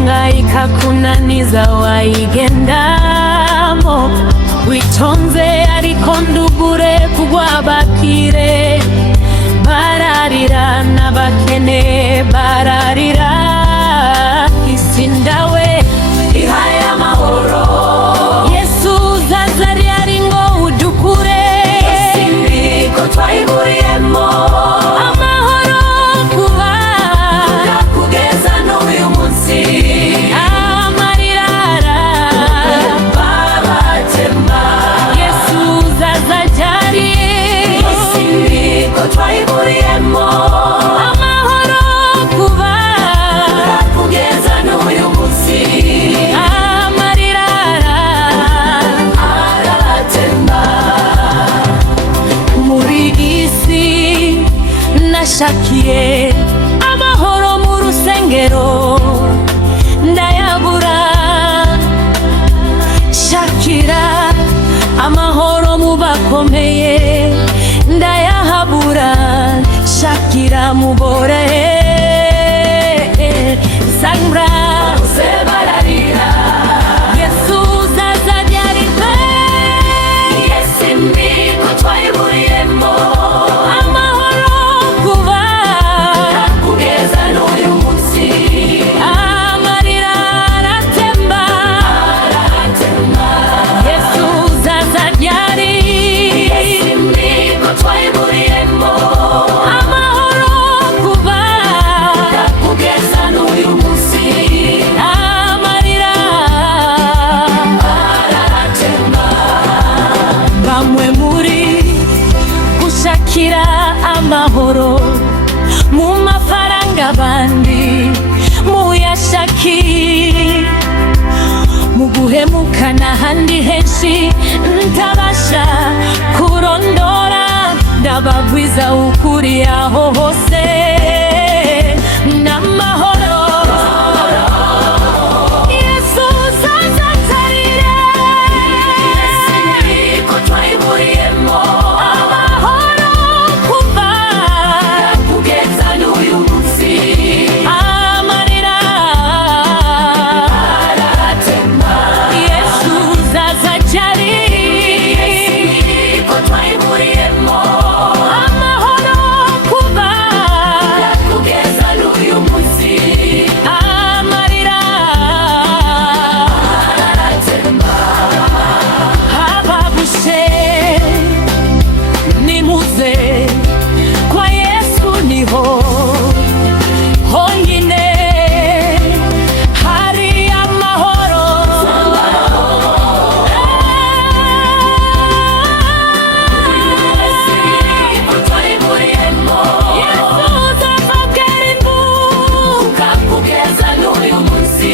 guhangayika kunaniza wayigendamo, witonze ariko ndugure kugwa bakire, bararira n'abakene bararira, isi ndawe ihaye amahoro. Yesu zazari ari ngo udukure, isi mbi ko twayiburiyemo amahoro kuba kugeza n'uyu munsi. Amarira babatemba, Yesu zazajari, isi mbi ko twayiburiyemo amahoro kuba kugeza n'uyu munsi. Amarira arabatemba, muri isi nashakiye amahoro mu rusengero ndayabura, shakira amahoro mu bakomeye ndayahabura, shakira mu borohe sangura bose bararira. Yesu zazabyarika, isi mbi ko twayiburiyemo amahoro kuba kugeza n'uyu munsi. Amarira aratemba, Yesu zazabyari, isi mbi ko twayiburiyemo amahoro kuba kugeza n'uyu munsi. Amarira aratemba, bamwe muri gushakira amahoro mu mafaranga, abandi muyashaki mu guhemukana ahandi henshi ntabasha kurondora, ndababwiza ukuri aho hose n'amahoro. Yesu zazatarire, isi mbi ko twayiburiyemo amahoro kuva kugeza n'uyu munsi. Amarira aratemba, Yesu zazajari, isi mbi ko twayiburiyemo amahoro kuva kugeza n'uyu munsi. Amarira aratemba, ababushe nimuze kwa Yesu, niho honyine hari amahoro. Isi ko twayiburiyemo, Yesu zazabwera imbuga kugeza n'uyu munsi.